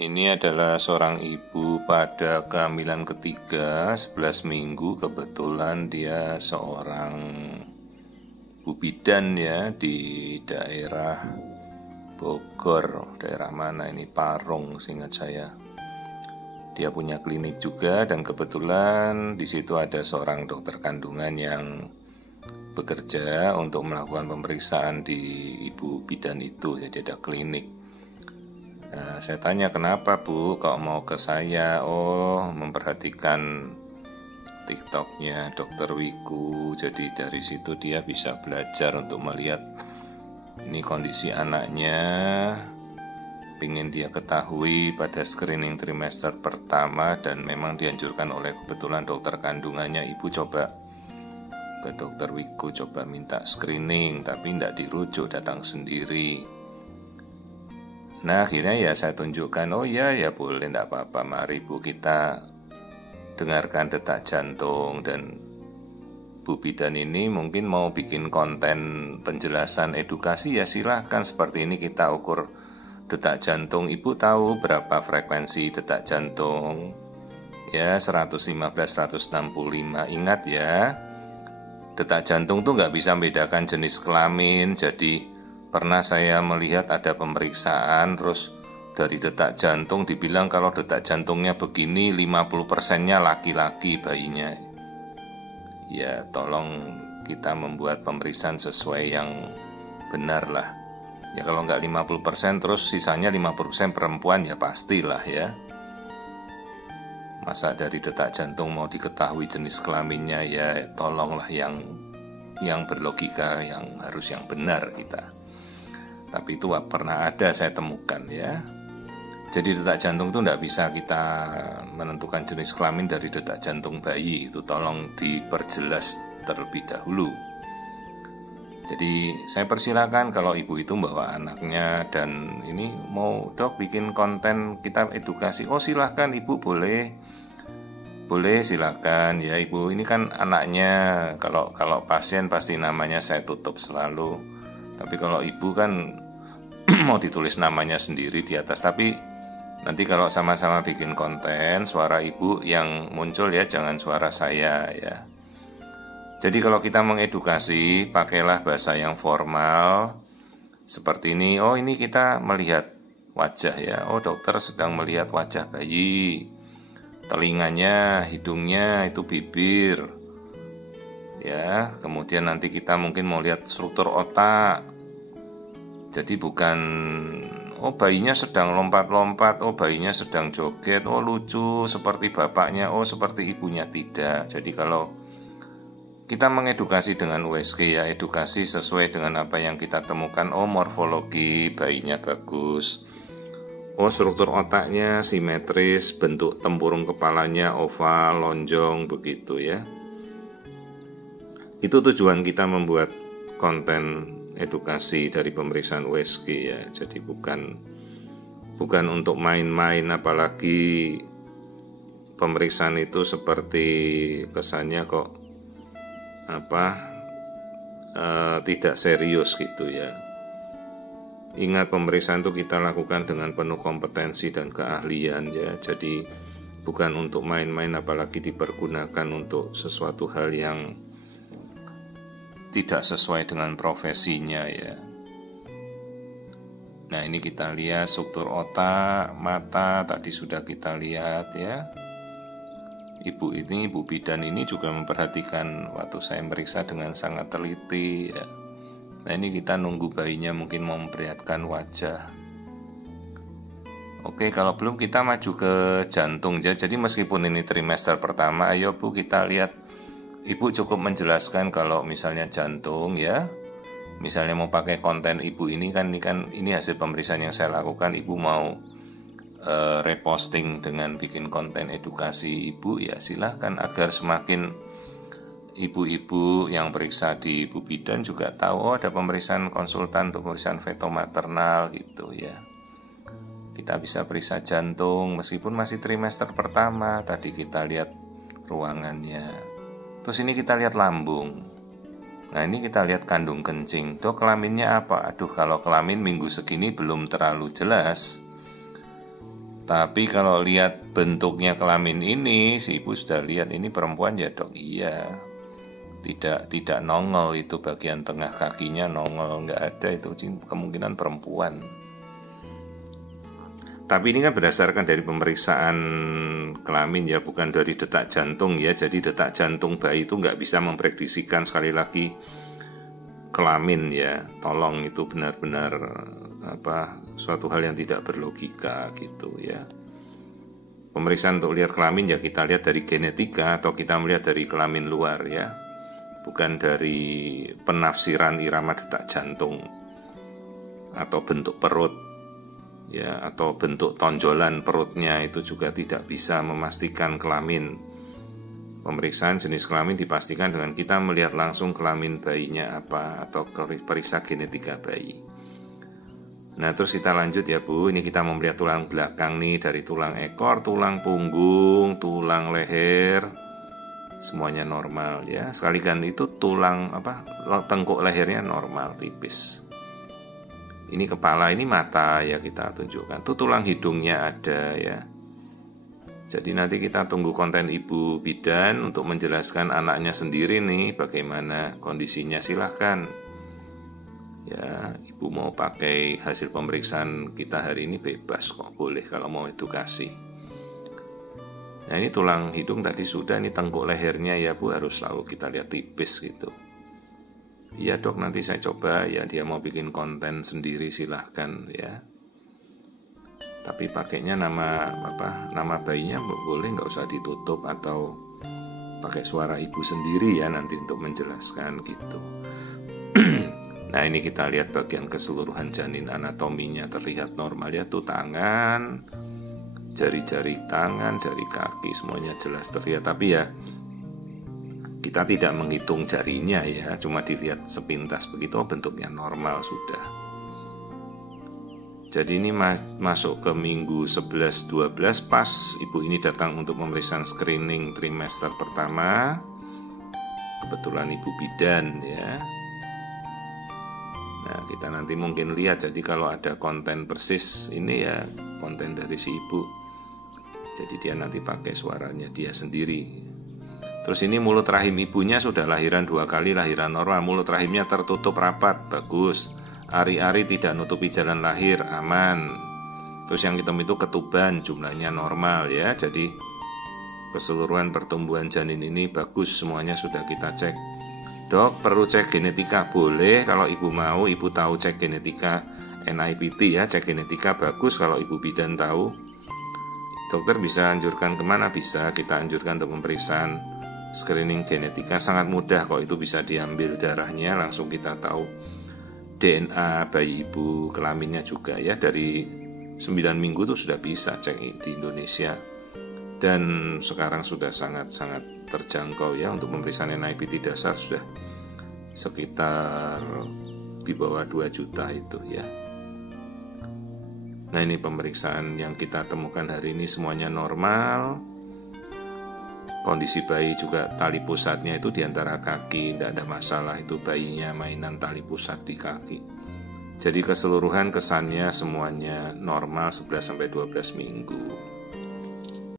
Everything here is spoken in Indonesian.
Ini adalah seorang ibu pada kehamilan ketiga 11 minggu. Kebetulan dia seorang bu bidan ya di daerah Bogor. Daerah mana ini? Parung seingat saya. Dia punya klinik juga dan kebetulan di situ ada seorang dokter kandungan yang bekerja untuk melakukan pemeriksaan di ibu bidan itu. Jadi ada klinik. Nah, saya tanya kenapa Bu kok mau ke saya? Oh, memperhatikan TikToknya Dokter Wiku. Jadi dari situ dia bisa belajar untuk melihat ini kondisi anaknya. Ingin dia ketahui pada screening trimester pertama dan memang dianjurkan oleh kebetulan dokter kandungannya. Ibu coba ke Dokter Wiku, coba minta screening, tapi tidak dirujuk, datang sendiri. Nah akhirnya ya saya tunjukkan, oh ya boleh, tidak apa-apa, mari Bu kita dengarkan detak jantung. Dan Bu bidan ini mungkin mau bikin konten penjelasan edukasi, ya silahkan. Seperti ini kita ukur detak jantung. Ibu tahu berapa frekuensi detak jantung? Ya 115-165. Ingat ya, detak jantung tuh nggak bisa membedakan jenis kelamin. Jadi pernah saya melihat ada pemeriksaan, terus dari detak jantung dibilang kalau detak jantungnya begini 50%-nya laki-laki bayinya. Ya tolong kita membuat pemeriksaan sesuai yang benar lah. Ya kalau nggak 50% terus sisanya 50% perempuan ya pastilah ya. Masa dari detak jantung mau diketahui jenis kelaminnya, ya tolonglah yang berlogika, yang harus yang benar kita. Tapi itu pernah ada saya temukan ya. Jadi detak jantung itu tidak bisa kita menentukan jenis kelamin dari detak jantung bayi. Itu tolong diperjelas terlebih dahulu. Jadi saya persilakan kalau ibu itu bawa anaknya dan ini mau dok bikin konten kita edukasi. Oh silahkan ibu, boleh silakan ya ibu. Ini kan anaknya, kalau pasien pasti namanya saya tutup selalu. Tapi kalau ibu kan mau ditulis namanya sendiri di atas. Tapi nanti kalau sama-sama bikin konten, suara ibu yang muncul ya, jangan suara saya ya. Jadi kalau kita mengedukasi, pakailah bahasa yang formal seperti ini. Oh ini kita melihat wajah ya. Oh dokter sedang melihat wajah bayi, telinganya, hidungnya, itu bibir ya. Kemudian nanti kita mungkin mau lihat struktur otak. Jadi bukan oh bayinya sedang lompat-lompat, oh bayinya sedang joget, oh lucu seperti bapaknya, oh seperti ibunya. Tidak. Jadi kalau kita mengedukasi dengan USG ya, edukasi sesuai dengan apa yang kita temukan. Oh morfologi bayinya bagus, oh struktur otaknya simetris, bentuk tempurung kepalanya oval, lonjong, begitu ya. Itu tujuan kita membuat konten edukasi dari pemeriksaan USG ya. Jadi bukan untuk main-main, apalagi pemeriksaan itu seperti kesannya kok tidak serius gitu ya. Ingat pemeriksaan itu kita lakukan dengan penuh kompetensi dan keahlian ya. Jadi bukan untuk main-main, apalagi dipergunakan untuk sesuatu hal yang tidak sesuai dengan profesinya ya. Nah ini kita lihat struktur otak, mata tadi sudah kita lihat ya. Ibu bidan ini juga memperhatikan waktu saya meriksa dengan sangat teliti ya. Nah ini kita nunggu bayinya mungkin mau memperlihatkan wajah. Oke, kalau belum kita maju ke jantung ya. Jadi meskipun ini trimester pertama, ayo Bu kita lihat. Ibu cukup menjelaskan kalau misalnya jantung ya, misalnya mau pakai konten ibu ini hasil pemeriksaan yang saya lakukan. Ibu mau reposting dengan bikin konten edukasi ibu ya silahkan, agar semakin ibu-ibu yang periksa di ibu bidan juga tahu oh ada pemeriksaan konsultan untuk pemeriksaan feto maternal gitu ya. Kita bisa periksa jantung meskipun masih trimester pertama. Tadi kita lihat ruangannya. Terus ini kita lihat lambung. Nah ini kita lihat kandung kencing. Dok kelaminnya apa? Aduh kalau kelamin minggu segini belum terlalu jelas. Tapi kalau lihat bentuknya kelamin ini, si ibu sudah lihat ini perempuan ya dok, iya. Tidak nongol itu bagian tengah kakinya nongol, nggak ada, itu kemungkinan perempuan. Tapi ini kan berdasarkan dari pemeriksaan kelamin ya, bukan dari detak jantung ya. Jadi detak jantung bayi itu nggak bisa memprediksikan, sekali lagi, kelamin ya. Tolong, itu benar-benar suatu hal yang tidak berlogika gitu ya. Pemeriksaan untuk lihat kelamin ya kita lihat dari genetika atau kita melihat dari kelamin luar ya. Bukan dari penafsiran irama detak jantung atau bentuk perut ya, atau bentuk tonjolan perutnya, itu juga tidak bisa memastikan kelamin. Pemeriksaan jenis kelamin dipastikan dengan kita melihat langsung kelamin bayinya apa atau periksa genetika bayi. Nah terus kita lanjut ya Bu, ini kita mau melihat tulang belakang nih, dari tulang ekor, tulang punggung, tulang leher, semuanya normal ya. Sekalian itu tulang tengkuk lehernya normal, tipis. Ini kepala, ini mata ya kita tunjukkan. Tuh tulang hidungnya ada ya. Jadi nanti kita tunggu konten ibu bidan untuk menjelaskan anaknya sendiri nih bagaimana kondisinya, silahkan. Ya, ibu mau pakai hasil pemeriksaan kita hari ini bebas kok, boleh kalau mau edukasi. Nah ini tulang hidung tadi sudah, ini tengkuk lehernya ya Bu, harus selalu kita lihat tipis gitu. Iya dok, nanti saya coba ya, dia mau bikin konten sendiri silahkan ya. Tapi pakainya nama bayinya boleh nggak usah ditutup, atau pakai suara ibu sendiri ya nanti untuk menjelaskan gitu. Nah ini kita lihat bagian keseluruhan janin, anatominya terlihat normal ya, tuh tangan, jari-jari tangan, jari kaki, semuanya jelas terlihat. Tapi ya kita tidak menghitung jarinya ya, cuma dilihat sepintas begitu, bentuknya normal sudah. Jadi ini masuk ke minggu 11-12, pas ibu ini datang untuk pemeriksaan screening trimester pertama. Kebetulan ibu bidan ya. Nah kita nanti mungkin lihat, jadi kalau ada konten persis ini ya konten dari si ibu. Jadi dia nanti pakai suaranya dia sendiri. Terus ini mulut rahim ibunya sudah lahiran 2 kali, lahiran normal. Mulut rahimnya tertutup rapat, bagus. Ari-ari tidak nutupi jalan lahir, aman. Terus yang hitam itu ketuban, jumlahnya normal ya. Jadi keseluruhan pertumbuhan janin ini bagus, semuanya sudah kita cek. Dok, perlu cek genetika? Boleh, kalau ibu mau, ibu tahu cek genetika NIPT ya, cek genetika bagus kalau ibu bidan tahu. Dokter bisa anjurkan kemana? Bisa, kita anjurkan untuk pemeriksaan screening genetika, sangat mudah kok, itu bisa diambil darahnya, langsung kita tahu DNA bayi ibu, kelaminnya juga ya, dari 9 minggu tuh sudah bisa cek di Indonesia. Dan sekarang sudah sangat-sangat terjangkau ya, untuk pemeriksaan NIPT dasar sudah sekitar di bawah 2 juta itu ya. Nah ini pemeriksaan yang kita temukan hari ini semuanya normal. Kondisi bayi juga tali pusatnya itu di antara kaki, tidak ada masalah, itu bayinya mainan tali pusat di kaki. Jadi keseluruhan kesannya semuanya normal 11-12 minggu.